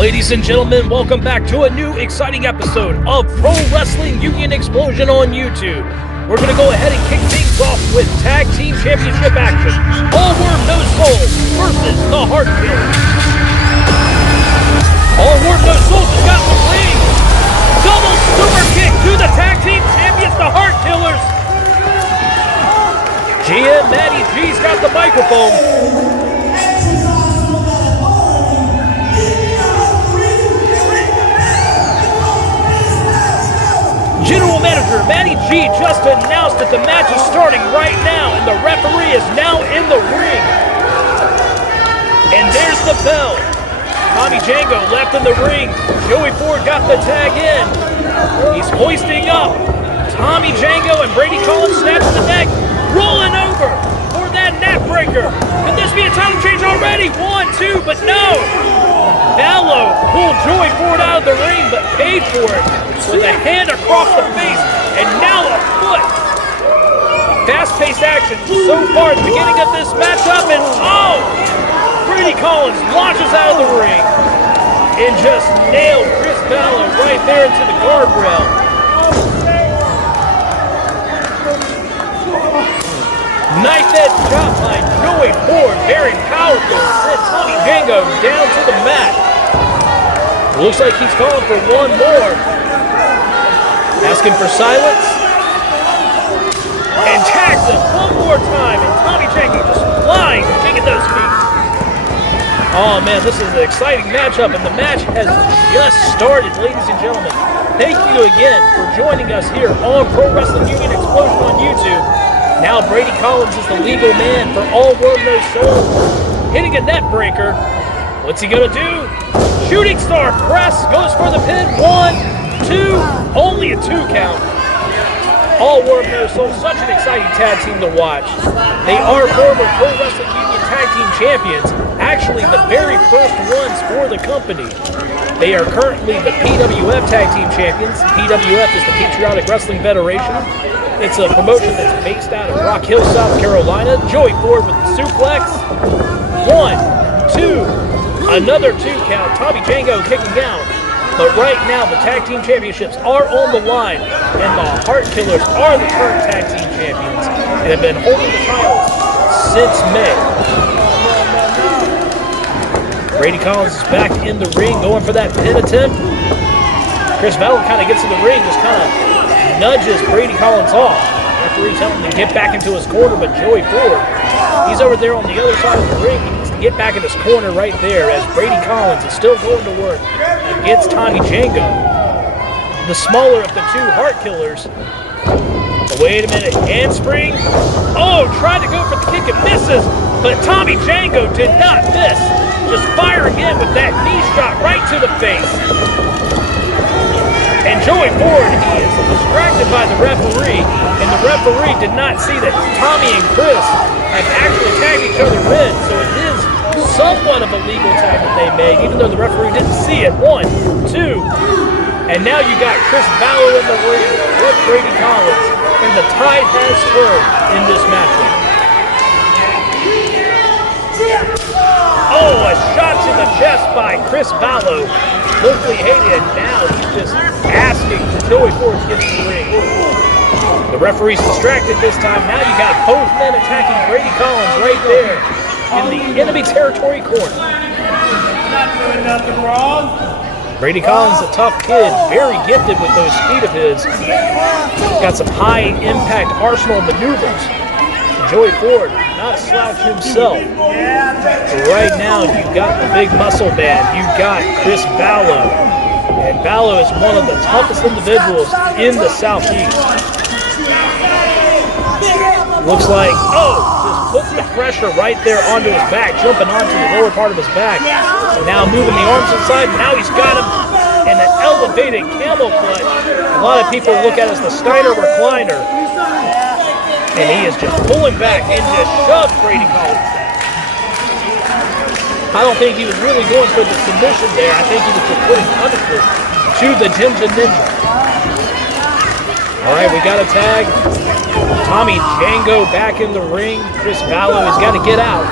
Ladies and gentlemen, welcome back to a new exciting episode of Pro Wrestling Union Explosion on YouTube. We're going to go ahead and kick things off with Tag Team Championship action. All Word No Soul versus the Heartkillers. All Word No Soul just got the ring. Double super kick to the Tag Team Champions, the Heartkillers. GM Matty G's got the microphone. General Manager Matty G just announced that the match is starting right now and the referee is now in the ring. And there's the bell. Tommy Django left in the ring. Joey Ford got the tag in. He's hoisting up. Tommy Django and Brady Collins snaps the neck. Rolling over for that net breaker. Could this be a title change already? 1, 2, but no. Ballo pulled Joey Ford out of the ring but paid for it with a hand across the face, and now a foot. Fast-paced action so far at the beginning of this matchup, and oh! Brady Collins launches out of the ring and just nailed Chris Ballo right there into the guardrail. Knife edge shot by Joey Ford, very powerful, sent Tommy Django down to the mat. Looks like he's calling for one more. Asking for silence. And tags him one more time. And Tommy Django just flying, kicking those feet. Oh man, this is an exciting matchup. And the match has just started, ladies and gentlemen. Thank you again for joining us here on Pro Wrestling Union Explosion on YouTube. Now Brady Collins is the legal man for All Word No Soul. Hitting a net breaker. What's he gonna do? Shooting star press goes for the pin. 1, 2, only a 2 count. All Word No Soul, such an exciting tag team to watch. They are former Pro Wrestling Union Tag Team Champions, actually the very first ones for the company. They are currently the PWF Tag Team Champions. PWF is the Patriotic Wrestling Federation. It's a promotion that's based out of Rock Hill, South Carolina. Joey Ford with the suplex. 1, 2, another 2 count. Tommy Django kicking out. But right now, the Tag Team Championships are on the line, and the Heartkillers are the current Tag Team Champions and have been holding the titles since May. Brady Collins is back in the ring, going for that pin attempt. Chris Ballo kind of gets in the ring, just kind of nudges Brady Collins off. Referee telling him to get back into his corner, but Joey Ford, he's over there on the other side of the ring. He needs to get back in his corner right there as Brady Collins is still going to work against Tommy Django, the smaller of the 2 Heartkillers. Wait a minute, handspring. Oh, tried to go for the kick and misses, but Tommy Django did not miss. Just firing in with that knee shot right to the face. And Joey Ford, he is distracted by the referee, and the referee did not see that Tommy and Chris have actually tagged each other in, so it is somewhat of a legal tag that they made, even though the referee didn't see it. 1, 2, and now you got Chris Ballo in the ring with Brady Collins, and the tide has turned in this matchup. Oh, a shot to the chest by Chris Ballo. Locally hated, and now he's just asking for Joey Ford to get to the ring. The referee's distracted this time. Now you got both men attacking Brady Collins right there in the enemy territory corner. Not doing nothing wrong. Brady Collins, a tough kid, very gifted with those feet of his. Got some high impact arsenal maneuvers. Joey Ford, not a slouch himself. But right now, you've got the big muscle man. You've got Chris Ballo. And Ballo is one of the toughest individuals in the Southeast. Looks like, oh, just puts the pressure right there onto his back, jumping onto the lower part of his back. And now moving the arms inside. Now he's got him in an elevated camel clutch. A lot of people look at it as the Steiner recliner. And he is just pulling back and just shoves Brady Collins down. I don't think he was really going for the submission there. I think he was just putting punishment to the Ninja Ninja. All right, we got a tag. Tommy Django back in the ring. Chris Ballo has got to get out.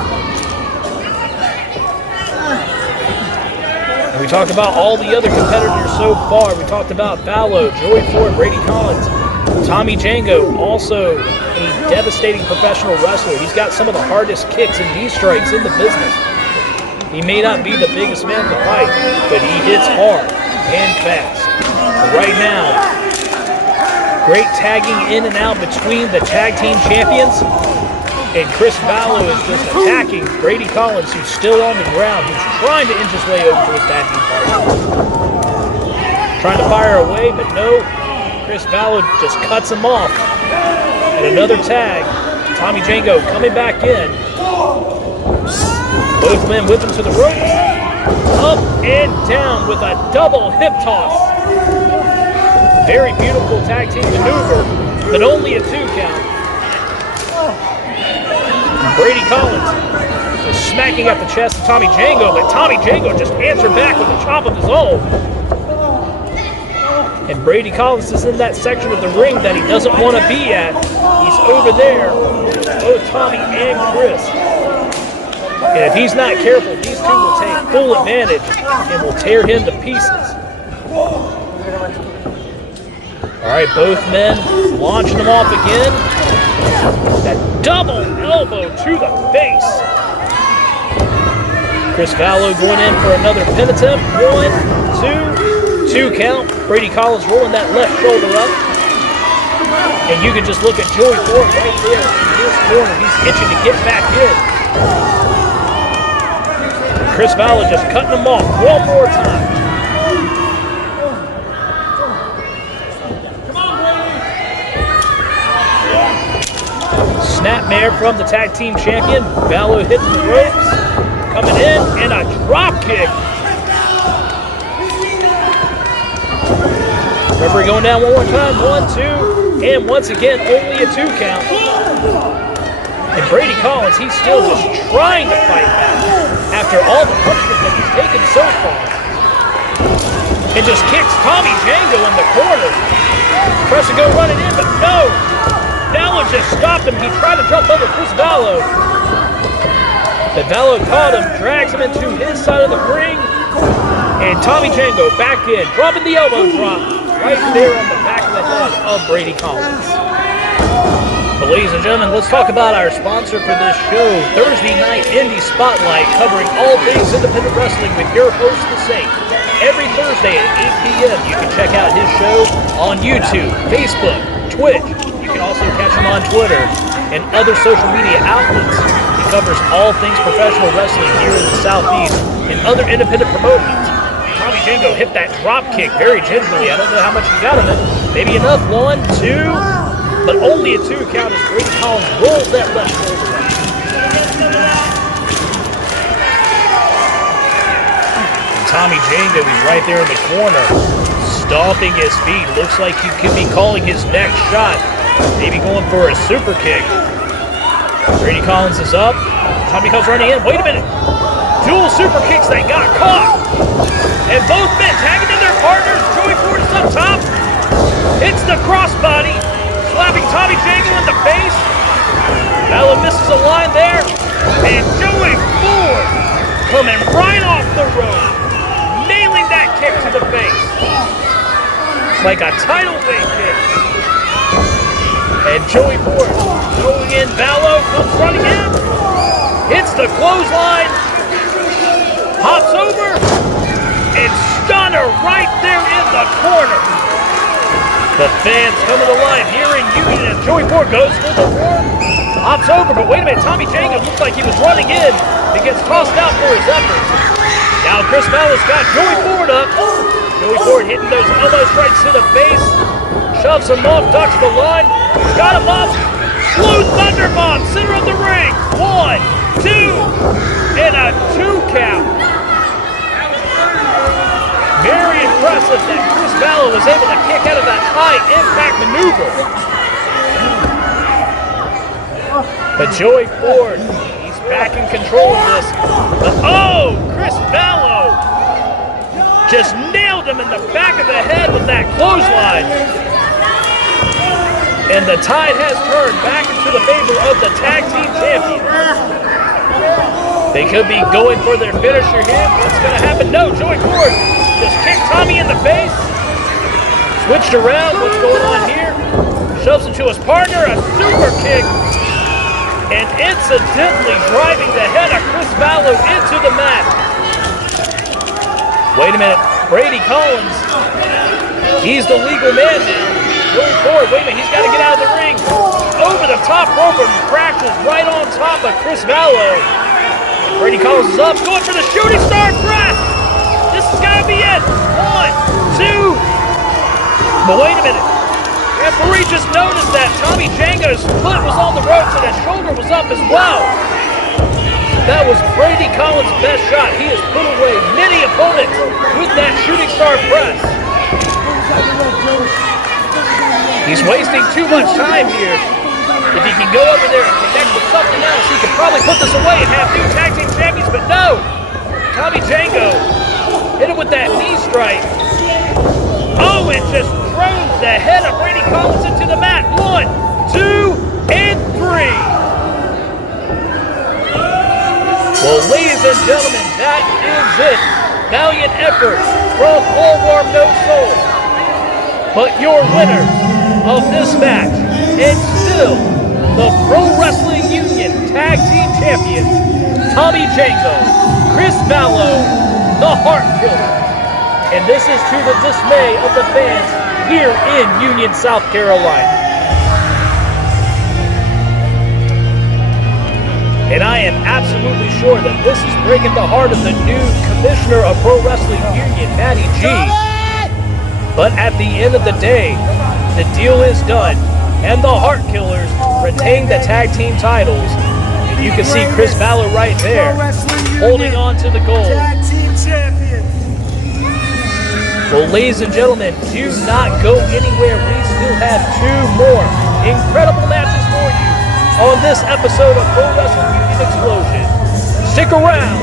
We talked about all the other competitors so far. We talked about Vallow, Joey Ford, Brady Collins, Tommy Django, also a devastating professional wrestler. He's got some of the hardest kicks and knee strikes in the business. He may not be the biggest man in the fight, but he hits hard and fast. Right now, great tagging in and out between the tag team champions. And Chris Vallow is just attacking Brady Collins, who's still on the ground. He's trying to inch his way over to his tag team partner. Trying to fire away, but no. Chris Vallow just cuts him off. And another tag. Tommy Django coming back in. Both men whipping to the ropes. Up and down with a double hip toss. Very beautiful tag team maneuver, but only a 2 count. Brady Collins just smacking at the chest of Tommy Django, but Tommy Django just answered back with a chop of his own. And Brady Collins is in that section of the ring that he doesn't want to be at. He's over there, both Tommy and Chris. And if he's not careful, these two will take full advantage and will tear him to pieces. All right, both men launching them off again. That double elbow to the face. Chris Vallow going in for another pin attempt. 1, 2 count. Brady Collins rolling that left shoulder up. And you can just look at Joey Ford right there in his corner. He's itching to get back in. Chris Vallow just cutting him off one more time. Snapmare from the tag team champion. Vallow hits the ropes. Coming in, and a drop kick. Referee going down one more time. 1, 2, and once again, only a 2 count. And Brady Collins, he's still just trying to fight back after all the punishment that he's taken so far. And just kicks Tommy Django in the corner. Tries to go running in, but no. Vallow just stopped him. He tried to jump over Chris Vallow. But Vallow caught him, drags him into his side of the ring. And Tommy Django back in, dropping the elbow drop right there on the back of the head of Brady Collins. But ladies and gentlemen, let's talk about our sponsor for this show, Thursday Night Indie Spotlight, covering all things independent wrestling with your host, The Saint. Every Thursday at 8 p.m. you can check out his show on YouTube, Facebook, Twitch. You can also catch him on Twitter and other social media outlets. He covers all things professional wrestling here in the Southeast and other independent promotions. Tommy Django hit that drop kick very gingerly. I don't know how much he got of it. Maybe enough. 1, 2, but only a 2 count as Brady Collins rolls that left shoulder up. And Tommy Django is right there in the corner, stomping his feet. Looks like he could be calling his next shot. Maybe going for a super kick. Brady Collins is up. Tommy comes running in. Wait a minute. Dual super kicks that got caught. And both men tagging in their partners. Joey Ford is up top. Hits the crossbody. Slapping Tommy Django in the face. Vallow misses a line there. And Joey Ford coming right off the rope. Nailing that kick to the face. Like a tidal wave kick. And Joey Ford going in. Vallow comes running in. Hits the clothesline. Hops over. And stunner right there in the corner. The fans coming alive here in Union. And Joey Ford goes for the one. Hops over. But wait a minute. Tommy Django looks like he was running in. He gets tossed out for his efforts. Now Chris Vallow's got Joey Ford up. Joey Ford hitting those elbow strikes to the face. Shoves him off, ducks the line. Got him up. Blue Thunder Bomb, center of the ring. 1, 2, and a 2 count. Very impressive that Chris Vallow was able to kick out of that high impact maneuver. But Joey Ford, he's back in control of this. But oh, Chris Vallow just nailed him in the back of the head with that clothesline. And the tide has turned back into the favor of the tag team champions. They could be going for their finisher here. What's going to happen? No, Joey Ford just kicked Tommy in the face. Switched around. What's going on here? Shoves it to his partner. A super kick. And incidentally driving the head of Chris Vallow into the mat. Wait a minute. Brady Collins. He's the legal man now. Going forward. Wait a minute. He's got to get out of the ring. Over the top rope and crashes right on top of Chris Vallow. Brady Collins is up, going for the shooting star press. This has got to be it. 1, 2. But wait a minute. Referee just noticed that Tommy Django's foot was on the ropes and his shoulder was up as well. That was Brady Collins' best shot. He has put away many opponents with that shooting star press. He's wasting too much time here. If he can go over there and connect with something else, he could probably put this away and have new tag team champions, but no! Tommy Django hit him with that knee strike. Oh, it just drove the head of Brady Collins into the mat. 1, 2, and 3. Well, ladies and gentlemen, that is it. Valiant effort from All Warm No Soul. But your winner of this match, and still the Pro Wrestling Union Tag Team Champions, Tommy Django, Chris Vallow, the Heartkillers. And this is to the dismay of the fans here in Union, South Carolina. And I am absolutely sure that this is breaking the heart of the new commissioner of Pro Wrestling Union, Matty G. But at the end of the day, the deal is done, and the Heartkillers retain the tag team titles. And you can see Chris Vallow right there, holding on to the gold. Tag team champion. Well, ladies and gentlemen, do not go anywhere. We still have 2 more incredible matches for you on this episode of Pro Wrestling Union Explosion. Stick around.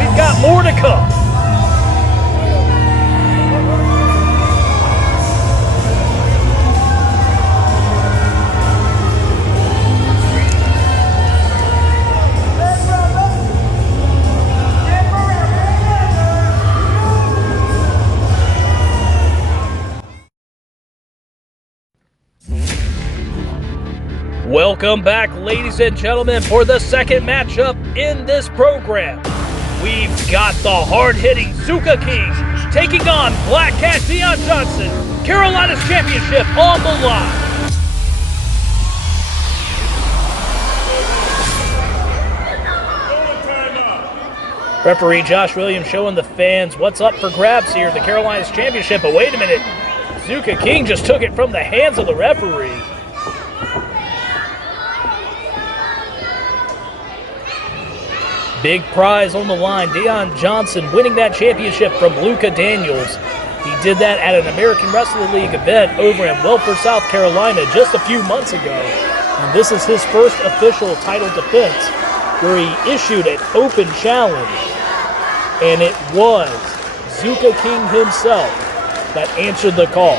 We've got more to come. Welcome back, ladies and gentlemen, for the second matchup in this program. We've got the hard-hitting Zuka Kings taking on Black Cat Deon Johnson, Carolina's championship on the line. Referee Josh Williams showing the fans what's up for grabs here, the Carolina's championship. But wait a minute, Zuka King just took it from the hands of the referee. Big prize on the line. Deon Johnson winning that championship from Luka Daniels. He did that at an American Wrestling League event over in Welford, South Carolina just a few months ago. And this is his first official title defense where he issued an open challenge. And it was Zuka King himself that answered the call.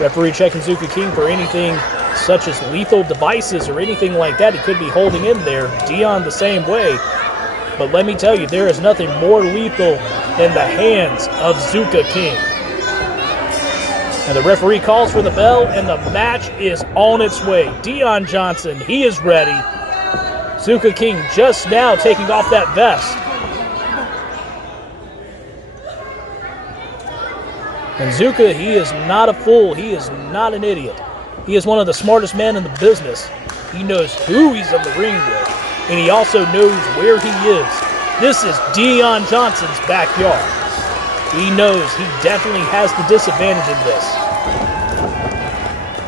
Referee checking Zuka King for anything such as lethal devices or anything like that he could be holding in there. Deon the same way. But let me tell you, there is nothing more lethal than the hands of Zuka King. And the referee calls for the bell, and the match is on its way. Deon Johnson, he is ready. Zuka King just now taking off that vest. And Zuka, he is not a fool. He is not an idiot. He is one of the smartest men in the business. He knows who he's in the ring with, and he also knows where he is. This is Deon Johnson's backyard. He knows he definitely has the disadvantage in this.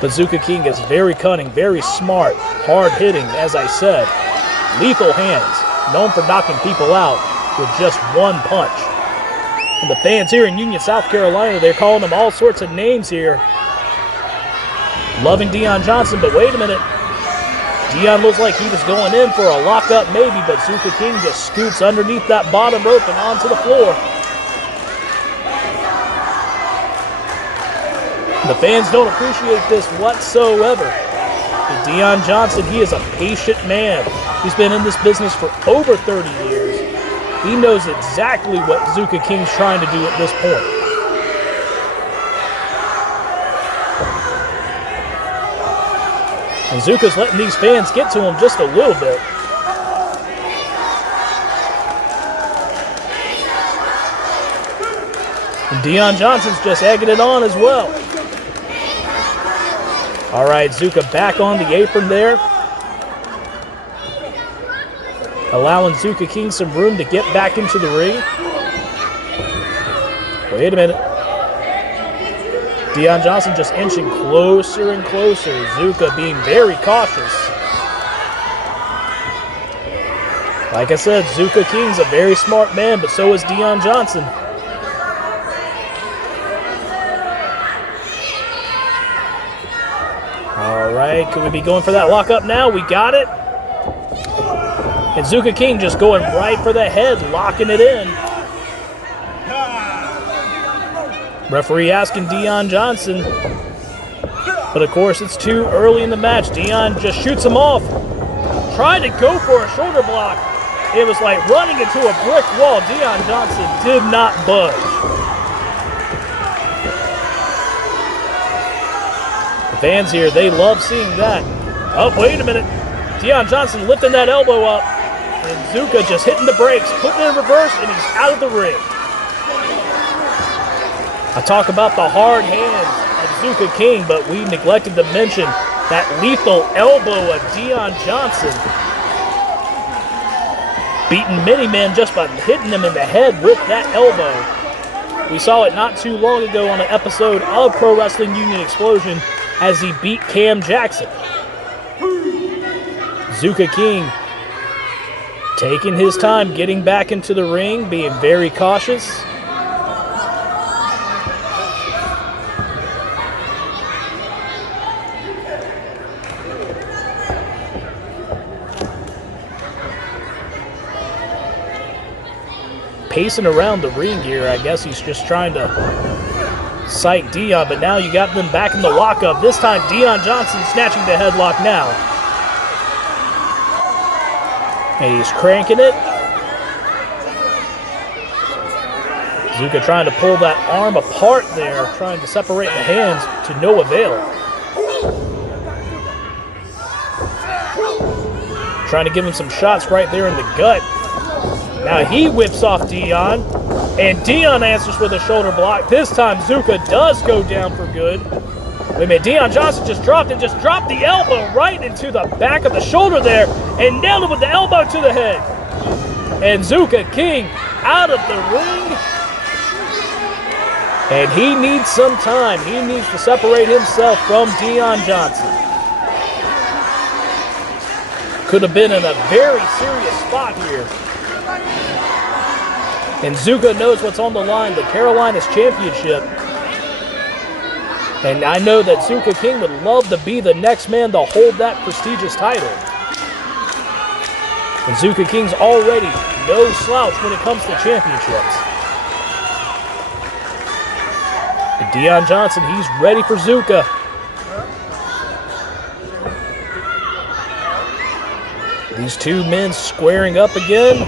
But Zuka King is very cunning, very smart, hard-hitting, as I said. Lethal hands, known for knocking people out with just one punch. And the fans here in Union, South Carolina, they're calling him all sorts of names here. Loving Deon Johnson, but wait a minute. Deon looks like he was going in for a lockup maybe, but Zuka King just scoots underneath that bottom rope and onto the floor. The fans don't appreciate this whatsoever. But Deon Johnson, he is a patient man. He's been in this business for over 30 years. He knows exactly what Zuka King's trying to do at this point. And Zuka's letting these fans get to him just a little bit. And Deon Johnson's just egging it on as well. All right, Zuka back on the apron there. Allowing Zuka King some room to get back into the ring. Wait a minute. Deon Johnson just inching closer and closer. Zuka being very cautious. Like I said, Zuka King's a very smart man, but so is Deon Johnson. All right, could we be going for that lockup now? We got it. And Zuka King just going right for the head, locking it in. Referee asking Deon Johnson. But of course, it's too early in the match. Deon just shoots him off. Tried to go for a shoulder block. It was like running into a brick wall. Deon Johnson did not budge. The fans here, they love seeing that. Oh, wait a minute. Deon Johnson lifting that elbow up. And Zuka just hitting the brakes, putting it in reverse, and he's out of the ring. I talk about the hard hands of Zuka King, but we neglected to mention that lethal elbow of Deon Johnson. Beating many men just by hitting them in the head with that elbow. We saw it not too long ago on an episode of Pro Wrestling Union Explosion as he beat Cam Jackson. Zuka King taking his time getting back into the ring, being very cautious. Pacing around the ring here. I guess he's just trying to psych Deon, but now you got them back in the lockup. This time Deon Johnson snatching the headlock now. And he's cranking it. Zuka trying to pull that arm apart there, trying to separate the hands to no avail. Trying to give him some shots right there in the gut. Now he whips off Deon, and Deon answers with a shoulder block. This time Zuka does go down for good. Wait a minute, Deon Johnson just dropped the elbow right into the back of the shoulder there, and nailed him with the elbow to the head. And Zuka King out of the ring. And he needs some time. He needs to separate himself from Deon Johnson. Could have been in a very serious spot here. And Zuka knows what's on the line, the Carolinas Championship. And I know that Zuka King would love to be the next man to hold that prestigious title. And Zuka King's already no slouch when it comes to championships. And Deon Johnson, he's ready for Zuka. These two men squaring up again.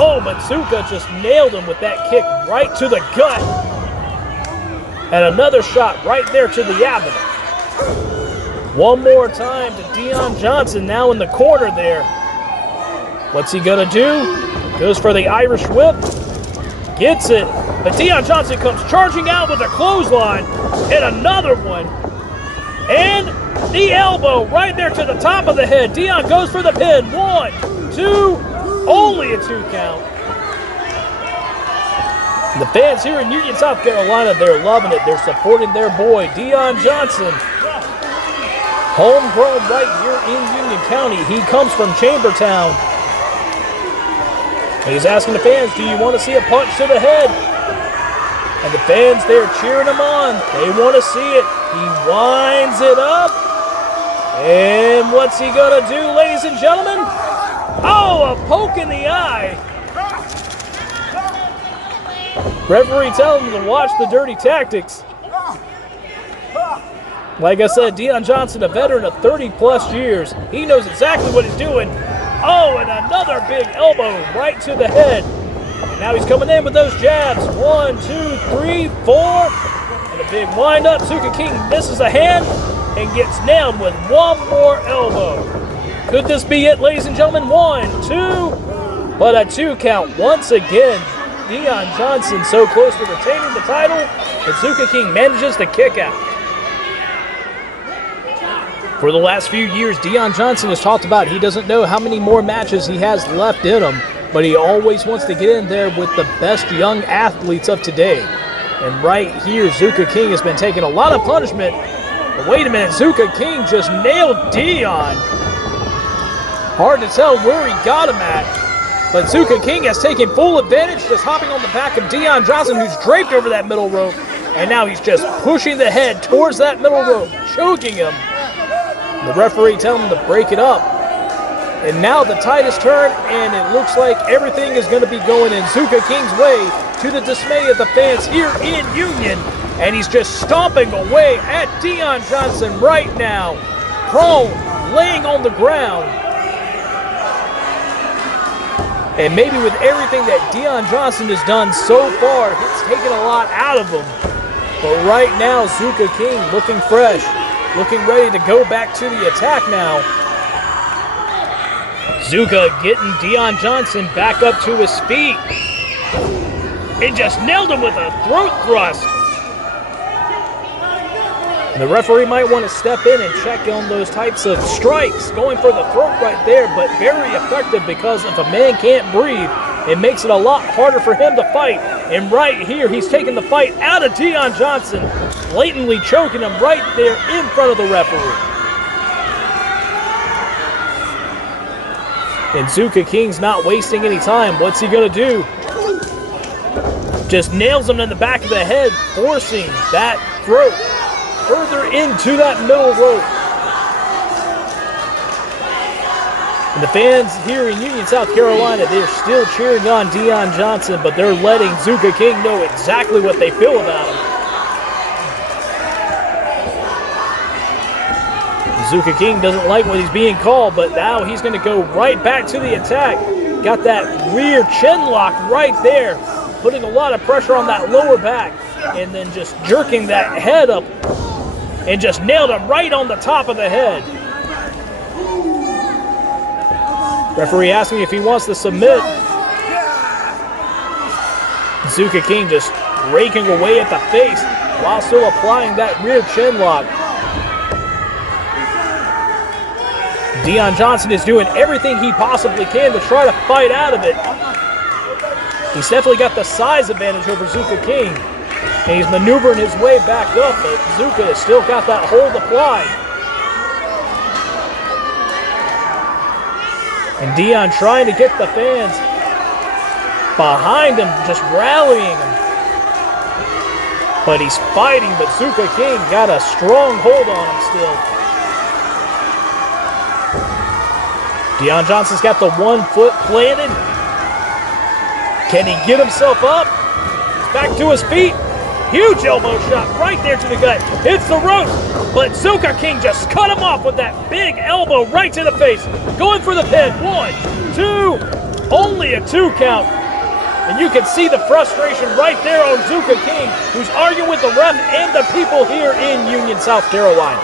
Oh, but Zuka just nailed him with that kick right to the gut. And another shot right there to the abdomen. One more time to Deon Johnson now in the corner there. What's he gonna do? Goes for the Irish whip. Gets it. But Deon Johnson comes charging out with a clothesline. And another one. And the elbow right there to the top of the head. Deon goes for the pin. 1, 2, only a 2 count. The fans here in Union, South Carolina, they're loving it. They're supporting their boy, Deon Johnson. Homegrown right here in Union County. He comes from Chambertown. And he's asking the fans, do you want to see a punch to the head? And the fans, they're cheering him on. They want to see it. He winds it up. And what's he going to do, ladies and gentlemen? Oh, a poke in the eye. Referee telling him to watch the dirty tactics. Like I said, Deon Johnson, a veteran of 30-plus years. He knows exactly what he's doing. Oh, and another big elbow right to the head. And now he's coming in with those jabs. 1, 2, 3, 4. And a big wind-up. Zuka King misses a hand and gets nailed with one more elbow. Could this be it, ladies and gentlemen? 1, 2. But a 2 count once again. Deon Johnson so close to retaining the title, but Zuka King manages to kick out. For the last few years, Deon Johnson has talked about he doesn't know how many more matches he has left in him, but he always wants to get in there with the best young athletes of today. And right here, Zuka King has been taking a lot of punishment. But wait a minute, Zuka King just nailed Deon. Hard to tell where he got him at, but Zuka King has taken full advantage, just hopping on the back of Deon Johnson, who's draped over that middle rope. And now he's just pushing the head towards that middle rope, choking him. The referee telling him to break it up. And now the tide has turned, and it looks like everything is going to be going in Zuka King's way, to the dismay of the fans here in Union. And he's just stomping away at Deon Johnson right now. Prone, laying on the ground. And maybe with everything that Deon Johnson has done so far, it's taken a lot out of him. But right now, Zuka King looking fresh. Looking ready to go back to the attack now. Zuka getting Deon Johnson back up to his feet. And just nailed him with a throat thrust. And the referee might want to step in and check on those types of strikes. Going for the throat right there, but very effective, because if a man can't breathe, it makes it a lot harder for him to fight. And right here, he's taking the fight out of Deon Johnson, blatantly choking him right there in front of the referee. And Zuka King's not wasting any time. What's he going to do? Just nails him in the back of the head, forcing that throat further into that middle rope. And the fans here in Union, South Carolina, they're still cheering on Deon Johnson, but they're letting Zuka King know exactly what they feel about him. Zuka King doesn't like what he's being called, but now he's going to go right back to the attack. Got that rear chin lock right there, putting a lot of pressure on that lower back, and then just jerking that head up and just nailed him right on the top of the head. Referee asking if he wants to submit. Zuka King just raking away at the face while still applying that rear chin lock. Deon Johnson is doing everything he possibly can to try to fight out of it. He's definitely got the size advantage over Zuka King. And he's maneuvering his way back up, but Zuka has still got that hold applied. And Deon trying to get the fans behind him, just rallying him. But he's fighting, but Zuka King got a strong hold on him still. Deon Johnson's got the 1 foot planted. Can he get himself up? He's back to his feet. Huge elbow shot right there to the gut. Hits the ropes, but Zuka King just cut him off with that big elbow right to the face. Going for the pin. 1, 2. Only a 2 count. And you can see the frustration right there on Zuka King, who's arguing with the ref and the people here in Union, South Carolina.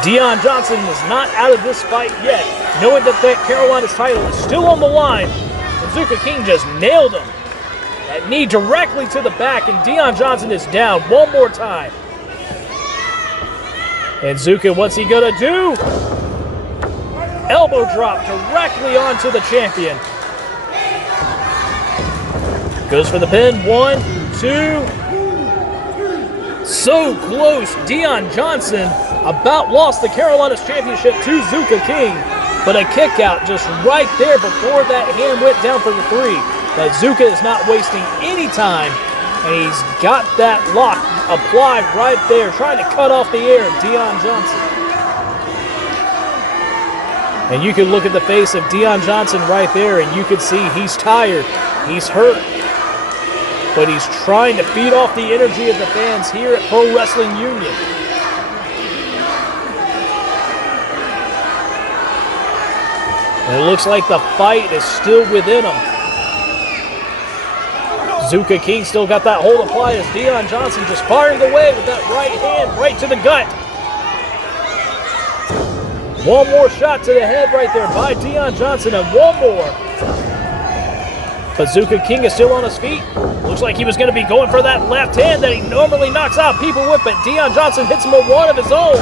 Deon Johnson is not out of this fight yet, knowing that Carolina's title is still on the line. And Zuka King just nailed him. That knee directly to the back, and Deon Johnson is down one more time. And Zuka, what's he gonna do? Elbow drop directly onto the champion. Goes for the pin. 1, 2. So close. Deon Johnson about lost the Carolinas Championship to Zuka King, but a kick out just right there before that hand went down for the 3. But Zuka is not wasting any time, and he's got that lock applied right there, trying to cut off the air of Deon Johnson. And you can look at the face of Deon Johnson right there, and you can see he's tired, he's hurt. but he's trying to feed off the energy of the fans here at Pro Wrestling Union. And it looks like the fight is still within him. Zuka King still got that hold applied as Deon Johnson just firing away with that right hand right to the gut. One more shot to the head right there by Deon Johnson, and one more. But Zuka King is still on his feet. Looks like he was going to be going for that left hand that he normally knocks out people with, but Deon Johnson hits him with one of his own.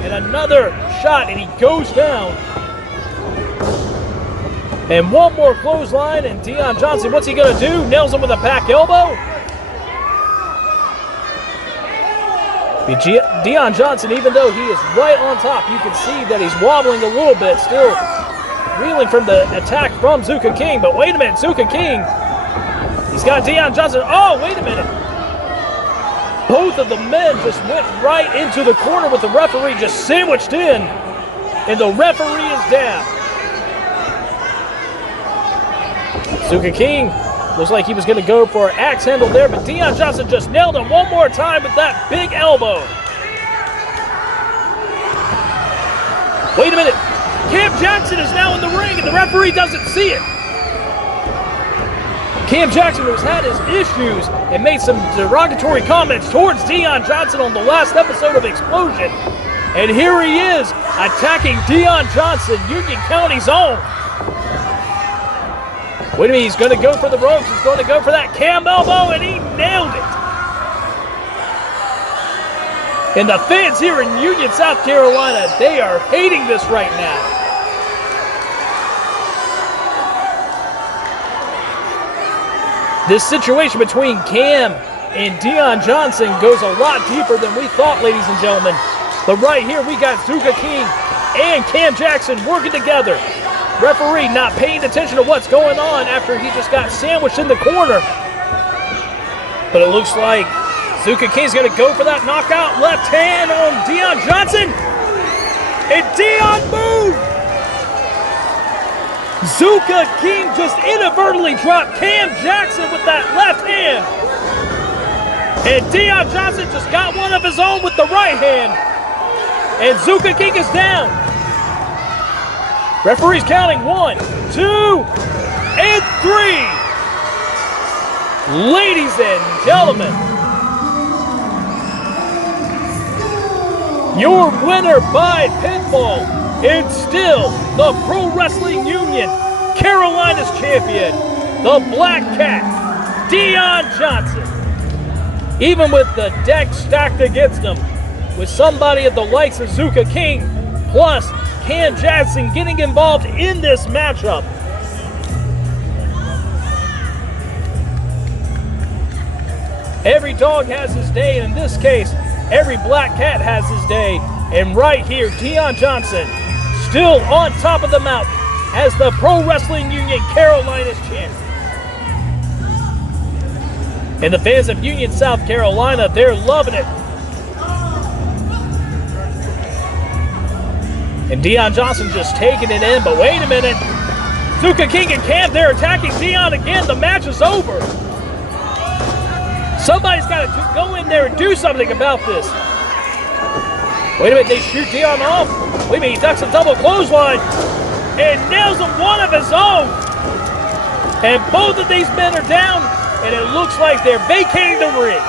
And another shot, and he goes down. And one more clothesline, and Deon Johnson, what's he going to do? Nails him with a back elbow. Deon Johnson, even though he is right on top, you can see that he's wobbling a little bit, still reeling from the attack from Zuka King. But wait a minute, Zuka King, he's got Deon Johnson. Oh, wait a minute. Both of the men just went right into the corner with the referee just sandwiched in, and the referee is down. Zuka King looks like he was going to go for an axe handle there, but Deon Johnson just nailed him one more time with that big elbow. Wait a minute. Cam Jackson is now in the ring, and the referee doesn't see it. Cam Jackson has had his issues and made some derogatory comments towards Deon Johnson on the last episode of Explosion. And here he is, attacking Deon Johnson, Union County's own. Wait a minute, he's going to go for the ropes. He's going to go for that cam elbow, and he nailed it. And the fans here in Union, South Carolina, they are hating this right now. This situation between Cam and Deon Johnson goes a lot deeper than we thought, ladies and gentlemen. But right here, we got Zuka King and Cam Jackson working together. Referee not paying attention to what's going on after he just got sandwiched in the corner. But it looks like Zuka King's going to go for that knockout left hand on Deon Johnson. And Deon moved. Zuka King just inadvertently dropped Cam Jackson with that left hand. And Deon Johnson just got one of his own with the right hand. And Zuka King is down. Referee's counting 1, 2, and 3. Ladies and gentlemen, your winner by pinfall, and still the Pro Wrestling Union Carolina's champion, the Black Cat, Deon Johnson. Even with the deck stacked against him, with somebody of the likes of Zuka King, plus Cam Jackson getting involved in this matchup. Every dog has his day, and in this case, every black cat has his day. And right here, Deon Johnson still on top of the mountain as the Pro Wrestling Union Carolina's champion. And the fans of Union, South Carolina, they're loving it. And Deon Johnson just taking it in, but wait a minute. Zuka King and Cam, they're attacking Deon again. The match is over. Somebody's got to go in there and do something about this. Wait a minute, they shoot Deon off. Wait a minute, he ducks a double clothesline and nails him one of his own. And both of these men are down, and it looks like they're vacating the ring.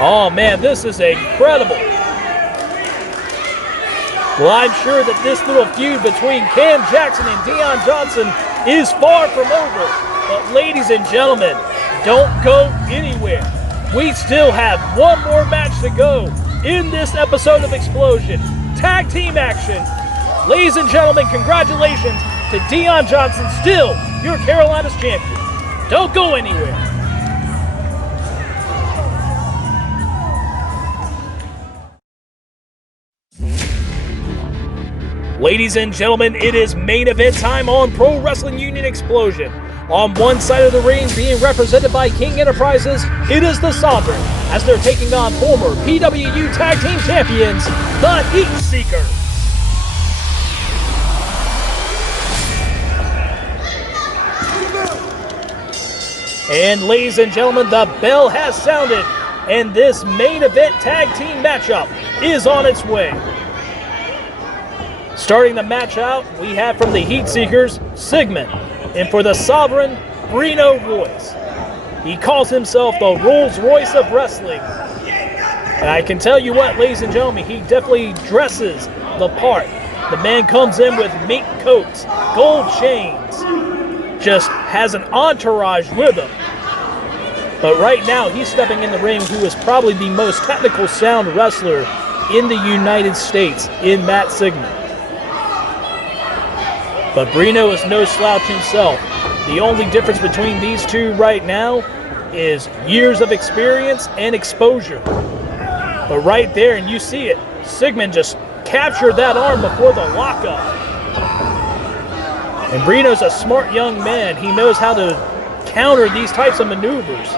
Oh man, this is incredible. Well, I'm sure that this little feud between Cam Jackson and Deon Johnson is far from over. But ladies and gentlemen, don't go anywhere. We still have one more match to go in this episode of Explosion. Tag team action. Ladies and gentlemen, congratulations to Deon Johnson, still your Carolina's champion. Don't go anywhere. Ladies and gentlemen, it is main event time on Pro Wrestling Union Explosion. On one side of the ring, being represented by King Enterprises, it is the Sovereign, as they're taking on former PWU Tag Team Champions, the Heatseekers. And ladies and gentlemen, the bell has sounded, and this main event tag team matchup is on its way. Starting the match out, we have from the Heatseekers, Sigmund, and for the Sovereign, Brino Royce. He calls himself the Rolls Royce of wrestling. And I can tell you what, ladies and gentlemen, he definitely dresses the part. The man comes in with mink coats, gold chains, just has an entourage with him. But right now, he's stepping in the ring who is probably the most technical sound wrestler in the United States in Matt Sigmund. But Brino is no slouch himself. The only difference between these two right now is years of experience and exposure. But right there, and you see it, Sigmund just captured that arm before the lockup. And Brino's a smart young man. He knows how to counter these types of maneuvers.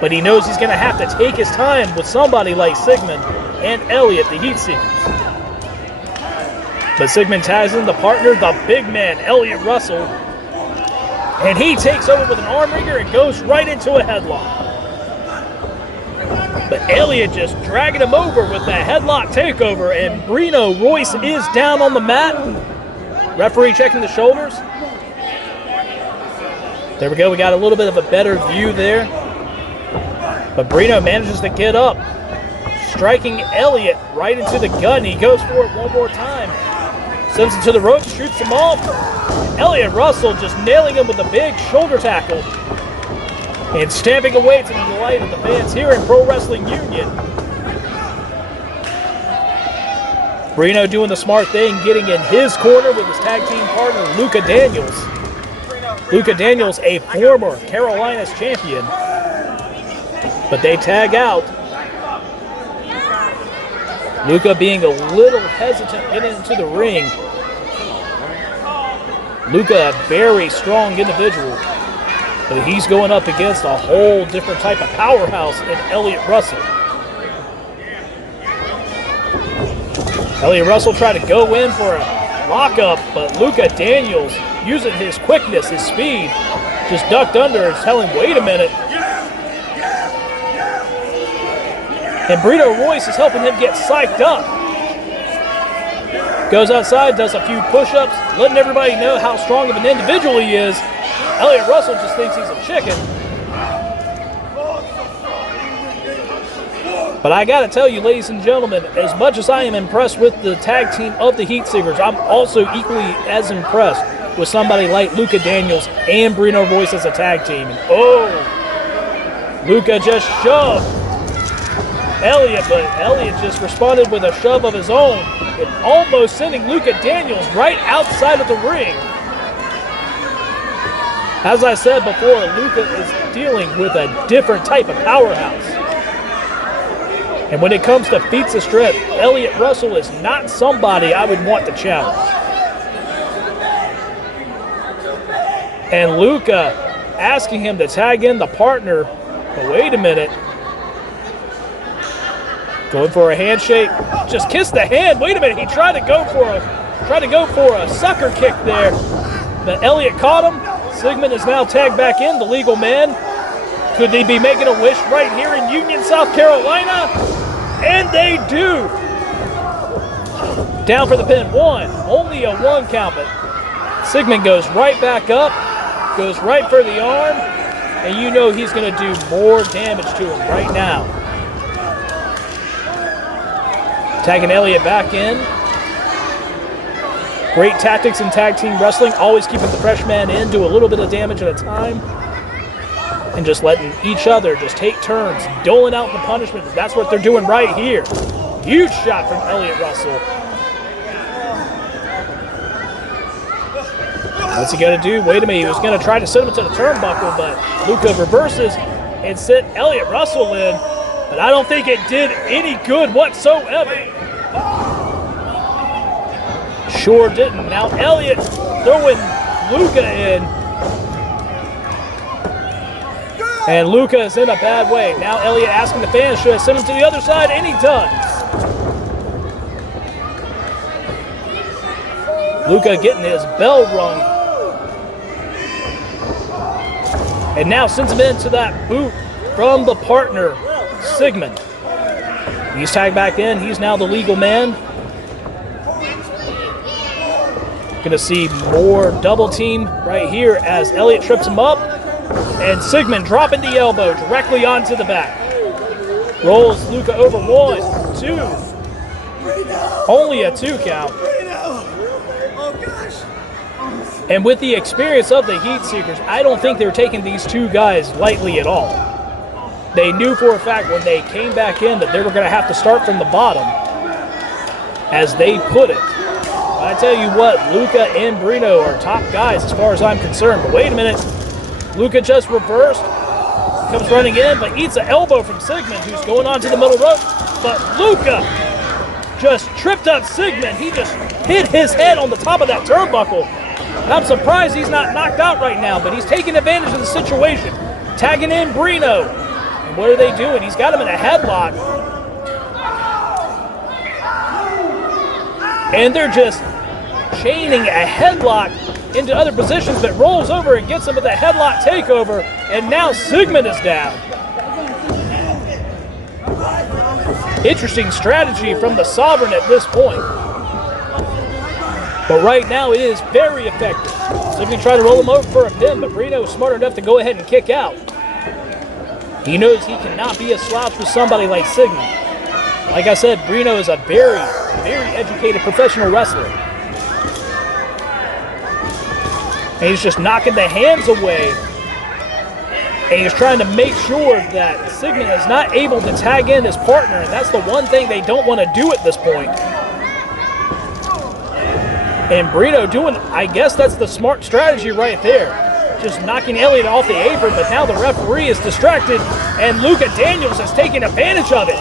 But he knows he's going to have to take his time with somebody like Sigmund and Elliot, the Heatseekers. But Sigmund tags in the partner, the big man, Elliot Russell. And he takes over with an arm wringer and goes right into a headlock. But Elliot just dragging him over with that headlock takeover, and Brino Royce is down on the mat. Referee checking the shoulders. There we go, we got a little bit of a better view there. But Brino manages to get up, striking Elliot right into the gut, and he goes for it one more time. Sends him to the ropes, shoots him off. Elliot Russell just nailing him with a big shoulder tackle and stamping away to the delight of the fans here in Pro Wrestling Union. Brino doing the smart thing, getting in his corner with his tag team partner, Luka Daniels. Luka Daniels, a former Carolinas champion. But they tag out. Luka being a little hesitant getting into the ring. Luka, a very strong individual. But he's going up against a whole different type of powerhouse in Elliot Russell. Elliot Russell tried to go in for a lockup, but Luka Daniels, using his quickness, his speed, just ducked under and telling him, wait a minute. And Brino Royce is helping him get psyched up. Goes outside, does a few push-ups, letting everybody know how strong of an individual he is. Elliot Russell just thinks he's a chicken. But I gotta tell you, ladies and gentlemen, as much as I am impressed with the tag team of the Heatseekers, I'm also equally as impressed with somebody like Luka Daniels and Brino Royce as a tag team. And oh, Luka just shoved Elliot, but Elliot just responded with a shove of his own, and almost sending Luka Daniels right outside of the ring. As I said before, Luka is dealing with a different type of powerhouse. And when it comes to feats of strength, Elliot Russell is not somebody I would want to challenge. And Luka asking him to tag in the partner, but wait a minute. Going for a handshake, just kissed the hand. Wait a minute, he tried to go for a sucker kick there, but Elliot caught him. Sigmund is now tagged back in, the legal man. Could they be making a wish right here in Union, South Carolina? And they do. Down for the pin, one, only a one count, but Sigmund goes right back up, goes right for the arm, and you know he's going to do more damage to him right now. Tagging Elliot back in. Great tactics in tag team wrestling, always keeping the fresh man in, do a little bit of damage at a time, and just letting each other just take turns, doling out the punishment. That's what they're doing right here. Huge shot from Elliot Russell. What's he going to do? Wait a minute, he was going to try to send him to the turnbuckle, but Luka reverses and sent Elliot Russell in, but I don't think it did any good whatsoever. Sure didn't. Now Elliot throwing Luka in. And Luka is in a bad way. Now Elliot asking the fans, should I send him to the other side? And he does. Luka getting his bell rung. And now sends him into that boot from the partner, Sigmund. He's tagged back in. He's now the legal man. Gonna see more double team right here as Elliott trips him up. And Sigmund dropping the elbow directly onto the back. Rolls Zuka over 1, 2. Only a 2 count. And with the experience of the Heatseekers, I don't think they're taking these two guys lightly at all. They knew for a fact when they came back in that they were going to have to start from the bottom, as they put it. I tell you what, Luca and Bruno are top guys as far as I'm concerned. But wait a minute, Luca just reversed, comes running in, but eats an elbow from Sigmund, who's going on to the middle rope. But Luca just tripped up Sigmund. He just hit his head on the top of that turnbuckle. And I'm surprised he's not knocked out right now, but he's taking advantage of the situation. Tagging in Bruno. And what are they doing? He's got him in a headlock. And they're just chaining a headlock into other positions, but rolls over and gets him with a headlock takeover. And now Sigmund is down. Interesting strategy from the Sovereign at this point. But right now it is very effective. Sigmund tried to roll him over for a pin, but Bruno is smart enough to go ahead and kick out. He knows he cannot be a slouch with somebody like Sigmund. Like I said, Bruno is a very, very educated professional wrestler. And he's just knocking the hands away. And he's trying to make sure that Sigmund is not able to tag in his partner. And that's the one thing they don't want to do at this point. And Bruno doing, I guess that's the smart strategy right there. Just knocking Elliott off the apron, but now the referee is distracted, and Luca Daniels has taken advantage of it.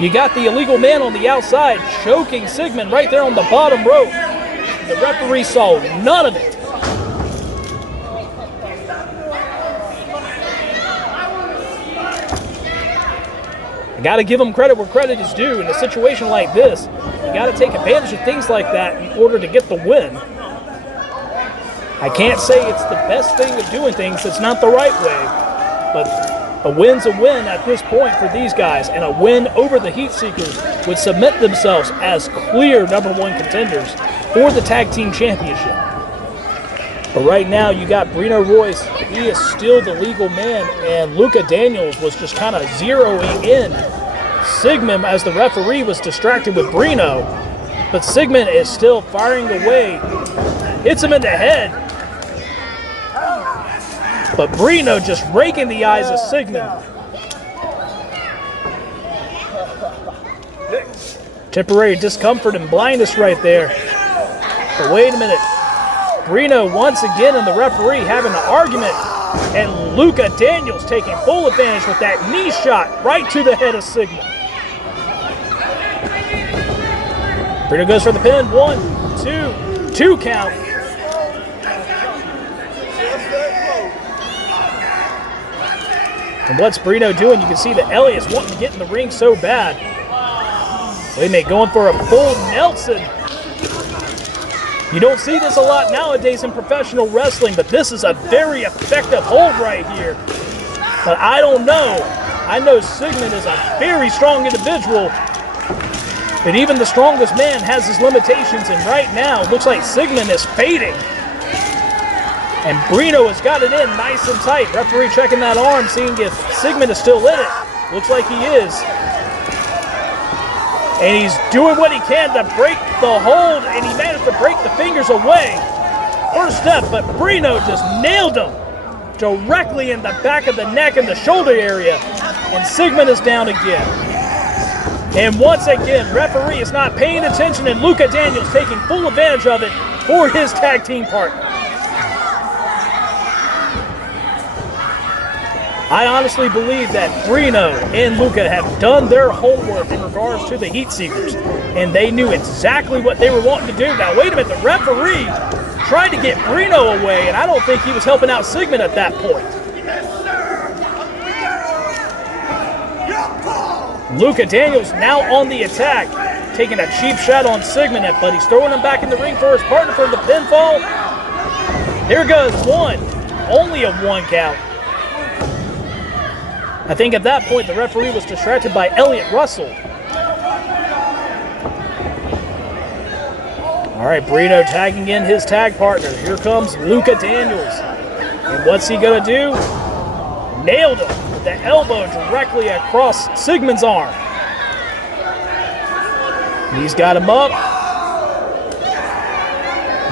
You got the illegal man on the outside, choking Sigmund right there on the bottom rope. The referee saw none of it. I got to give him credit where credit is due. In a situation like this, you got to take advantage of things like that in order to get the win. I can't say it's the best thing of doing things. It's not the right way. But a win's a win at this point for these guys. And a win over the Heatseekers would submit themselves as clear #1 contenders for the Tag Team Championship. But right now, you got Bruno Royce. He is still the legal man, and Luca Daniels was just kind of zeroing in Sigmund as the referee was distracted with Bruno. But Sigmund is still firing away. Hits him in the head. But Bruno just raking the eyes of Sigmund. Temporary discomfort and blindness right there. But wait a minute. Bruno once again and the referee having an argument, and Luca Daniels taking full advantage with that knee shot right to the head of Sigmund. Bruno goes for the pin. 1, 2, 2 count. And what's Bruno doing? You can see that Elliott's wanting to get in the ring so bad. Wait a minute, going for a full Nelson. You don't see this a lot nowadays in professional wrestling, but this is a very effective hold right here. But I don't know. I know Sigmund is a very strong individual, but even the strongest man has his limitations, and right now it looks like Sigmund is fading. And Bruno has got it in nice and tight. Referee checking that arm, seeing if Sigmund is still in it. Looks like he is. And he's doing what he can to break the hold, and he managed to break the fingers away. First step, but Bruno just nailed him directly in the back of the neck and the shoulder area. And Sigmund is down again. And once again, referee is not paying attention, and Luca Daniels taking full advantage of it for his tag team partner. I honestly believe that Bruno and Luca have done their homework in regards to the Heatseekers, and they knew exactly what they were wanting to do. Now, wait a minute, the referee tried to get Bruno away, and I don't think he was helping out Sigmund at that point. Luca Daniels now on the attack, taking a cheap shot on Sigmund, but he's throwing him back in the ring for his partner for the pinfall. Here goes one. Only a 1 count. I think at that point the referee was distracted by Elliott Russell. All right, Brito tagging in his tag partner. Here comes Luka Daniels. And what's he gonna do? Nailed him with the elbow directly across Sigmund's arm. He's got him up.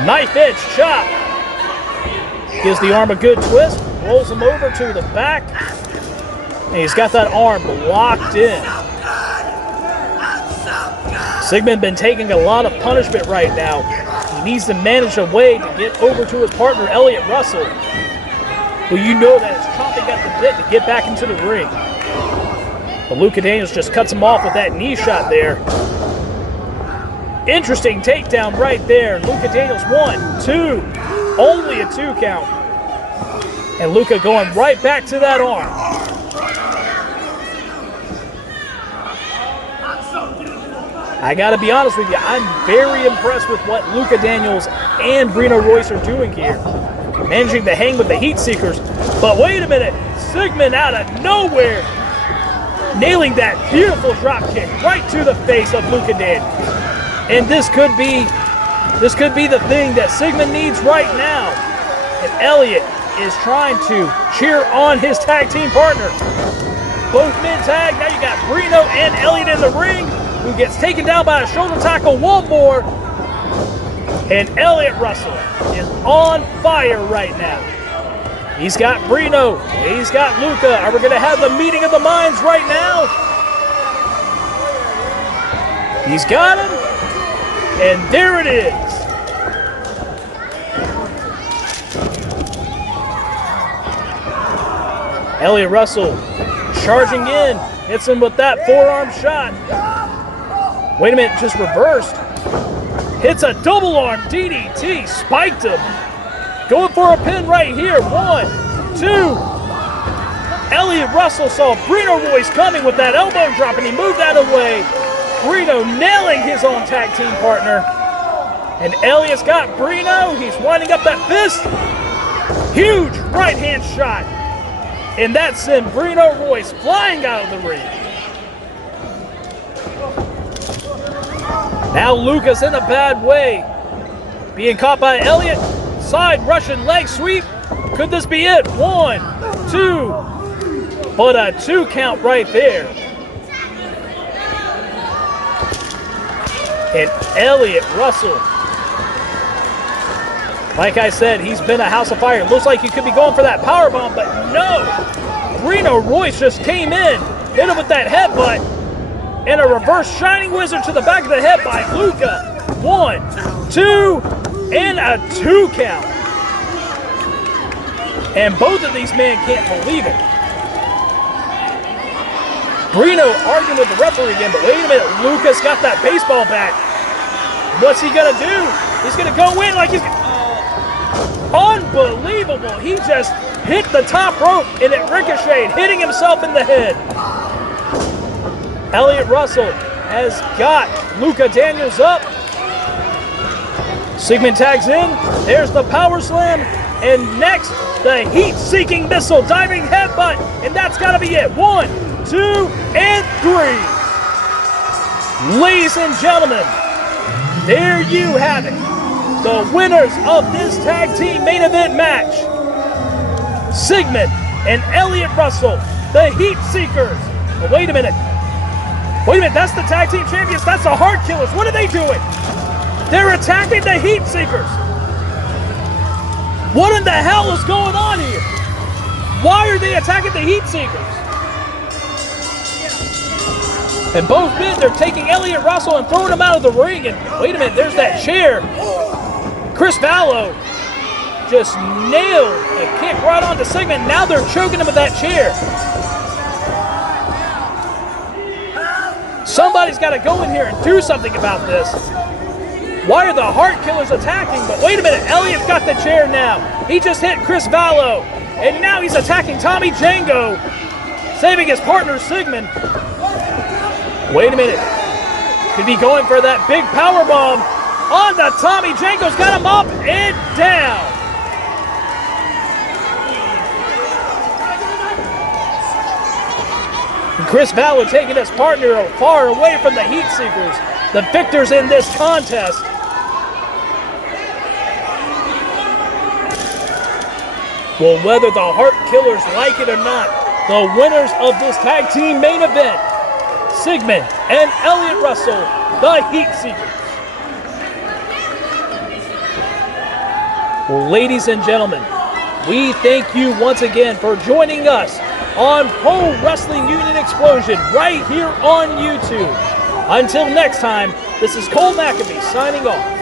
Knife edge chop. Gives the arm a good twist. Rolls him over to the back. And he's got that arm locked in. Sigmund been taking a lot of punishment right now. He needs to manage a way to get over to his partner, Elliott Russell, who you know that is chomping at the bit to get back into the ring. But Luka Daniels just cuts him off with that knee shot there. Interesting takedown right there. Luka Daniels 1, 2, only a 2 count. And Luka going right back to that arm. I gotta be honest with you, I'm very impressed with what Luka Daniels and Brino Royce are doing here. Managing to hang with the Heatseekers. But wait a minute, Sigmund out of nowhere, nailing that beautiful drop kick right to the face of Luka Daniels. And this could be the thing that Sigmund needs right now. And Elliott is trying to cheer on his tag team partner. Both men tag. Now you got Brino and Elliott in the ring, who gets taken down by a shoulder tackle one more. And Elliott Russell is on fire right now. He's got Brino. He's got Luka. Are we going to have the meeting of the minds right now? He's got him. And there it is. Elliott Russell charging in. Hits him with that forearm shot. Wait a minute, just reversed. Hits a double arm DDT. Spiked him. Going for a pin right here. 1, 2. Elliott Russell saw Brino Royce coming with that elbow drop, and he moved that away. Brino nailing his own tag team partner. And Elliott's got Brino. He's winding up that fist. Huge right hand shot. And that sent Brino Royce flying out of the ring. Now Luka's in a bad way. Being caught by Elliott. Side Russian leg sweep. Could this be it? 1, 2. But a 2 count right there. And Elliott Russell, like I said, he's been a house of fire. It looks like he could be going for that powerbomb, but no. Brino Royce just came in, hit him with that headbutt, and a reverse Shining Wizard to the back of the head by Luka. 1, 2, and a 2 count. And both of these men can't believe it. Brino arguing with the referee again, but wait a minute, Luka's got that baseball bat. What's he gonna do? He's gonna go in like he's... Unbelievable, he just hit the top rope and it ricocheted, hitting himself in the head. Elliott Russell has got Luka Daniels up. Sigmund tags in, there's the power slam, and next, the heat-seeking missile, diving headbutt, and that's gotta be it. 1, 2, and 3. Ladies and gentlemen, there you have it. The winners of this tag team main event match. Sigmund and Elliott Russell, the Heatseekers. Oh, wait a minute, that's the tag team champions. That's the Heartkillers. What are they doing? They're attacking the Heatseekers. What in the hell is going on here? Why are they attacking the Heatseekers? And both men, they're taking Elliott Russell and throwing him out of the ring. And wait a minute, there's that chair. Chris Vallow just nailed a kick right onto Sigmund. Now they're choking him with that chair. Somebody's got to go in here and do something about this. Why are the Heartkillers attacking? But wait a minute, Elliott's got the chair now. He just hit Chris Vallow. And now he's attacking Tommy Django, saving his partner Sigmund. Wait a minute. Could be going for that big power bomb on the Tommy Django's got him up and down. And Chris Ballard taking his partner far away from the Heatseekers, the victors in this contest. Well, whether the Heartkillers like it or not, the winners of this tag team main event, Sigmund and Elliott Russell, the Heatseekers. Well, ladies and gentlemen, we thank you once again for joining us on Pro Wrestling Union Explosion right here on YouTube. Until next time, this is Cole McAbee signing off.